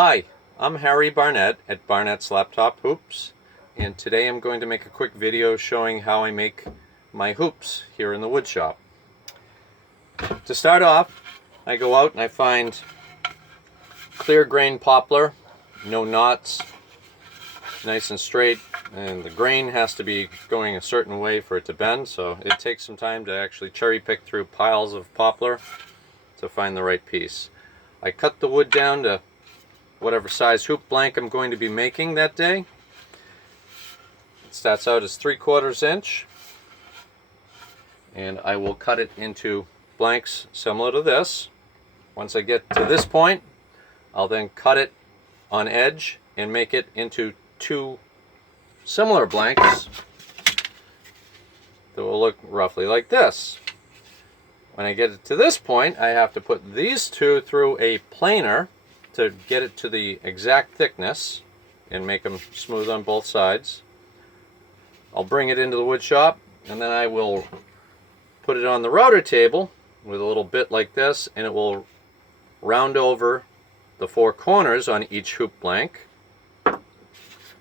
Hi, I'm Harry Barnett at Barnett's Laptop Hoops, and today I'm going to make a quick video showing how I make my hoops here in the wood shop. To start off, I go out and I find clear grain poplar, no knots, nice and straight, and the grain has to be going a certain way for it to bend, so it takes some time to actually cherry pick through piles of poplar to find the right piece. I cut the wood down to whatever size hoop blank I'm going to be making that day. It starts out as 3/4 inch, and I will cut it into blanks similar to this. Once I get to this point, I'll then cut it on edge and make it into two similar blanks that will look roughly like this. When I get it to this point, I have to put these two through a planer to get it to the exact thickness and make them smooth on both sides. I'll bring it into the wood shop, and then I will put it on the router table with a little bit like this, and it will round over the four corners on each hoop blank.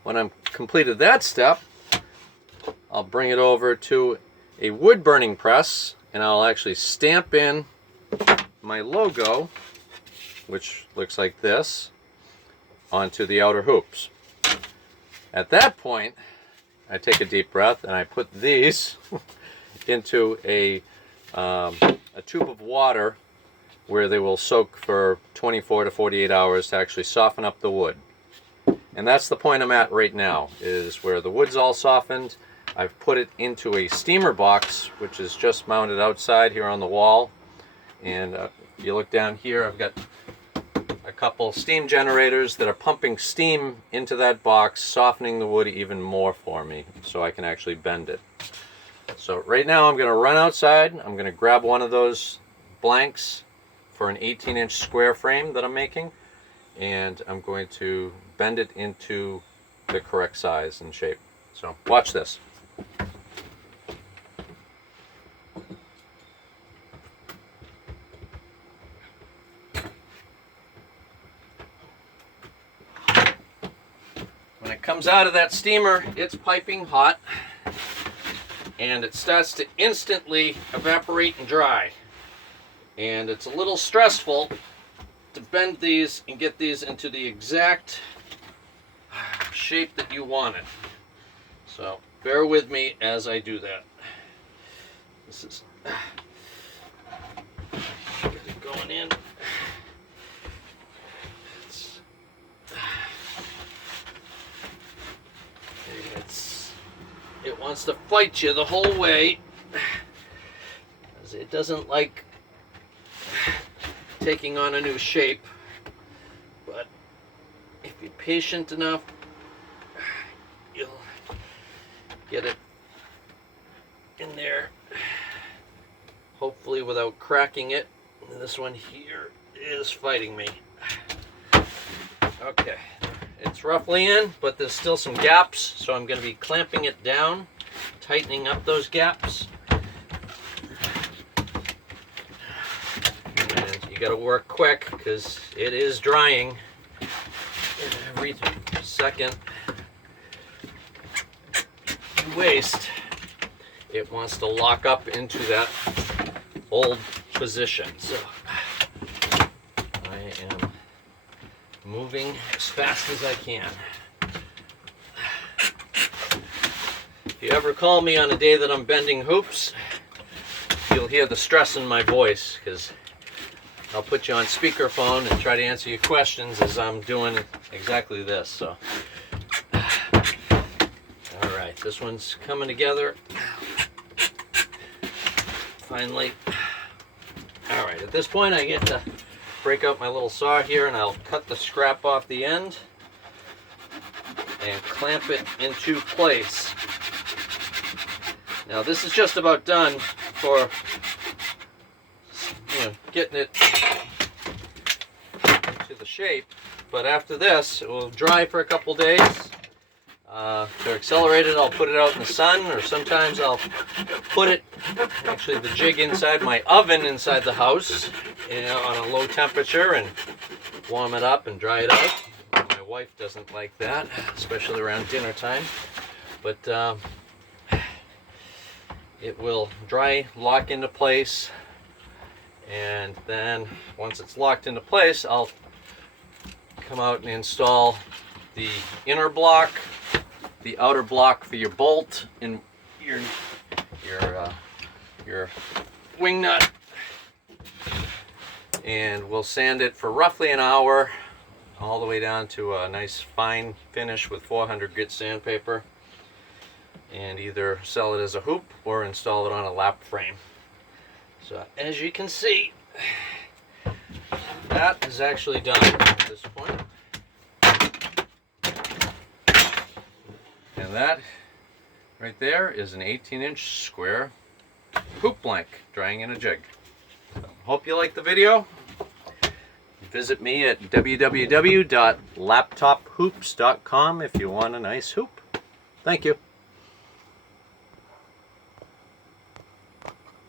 When I'm completed that step, I'll bring it over to a wood burning press, and I'll actually stamp in my logo, which looks like this, onto the outer hoops. At that point, I take a deep breath and I put these into a tube of water where they will soak for 24 to 48 hours to actually soften up the wood. And that's the point I'm at right now, is where the wood's all softened. I've put it into a steamer box, which is just mounted outside here on the wall. And if you look down here, I've got a couple steam generators that are pumping steam into that box, softening the wood even more for me so I can actually bend it. So right now I'm going to run outside. I'm going to grab one of those blanks for an 18-inch square frame that I'm making, and I'm going to bend it into the correct size and shape. So watch this. When it comes out of that steamer, it's piping hot, and it starts to instantly evaporate and dry. And it's a little stressful to bend these and get these into the exact shape that you want it. So bear with me as I do that. This is get it going in. It wants to fight you the whole way, because it doesn't like taking on a new shape. But if you're patient enough, you'll get it in there, hopefully without cracking it. And this one here is fighting me. Okay. It's roughly in, but there's still some gaps, so I'm going to be clamping it down, tightening up those gaps. And you got to work quick because it is drying every second you waste. It wants to lock up into that old position. So I am moving as fast as I can. If you ever call me on a day that I'm bending hoops, you'll hear the stress in my voice, because I'll put you on speakerphone and try to answer your questions as I'm doing exactly this. So, all right, this one's coming together finally. All right, at this point I get to break out my little saw here, and I'll cut the scrap off the end and clamp it into place. Now this is just about done for getting it to the shape, but after this it will dry for a couple days. To accelerate it, I'll put it out in the sun, or sometimes I'll put it, actually the jig, inside my oven inside the house, on a low temperature, and warm it up and dry it out. wife doesn't like that, especially around dinner time. But it will dry, lock into place, and then once it's locked into place, I'll come out and install the inner block, the outer block for your bolt, and your wing nut, and we'll sand it for roughly an hour all the way down to a nice fine finish with 400 grit sandpaper, and either sell it as a hoop or install it on a lap frame. So as you can see, that is actually done at this point. And that right there is an 18-inch square hoop blank drying in a jig. So, hope you like the video. Visit me at www.laptophoops.com if you want a nice hoop. Thank you.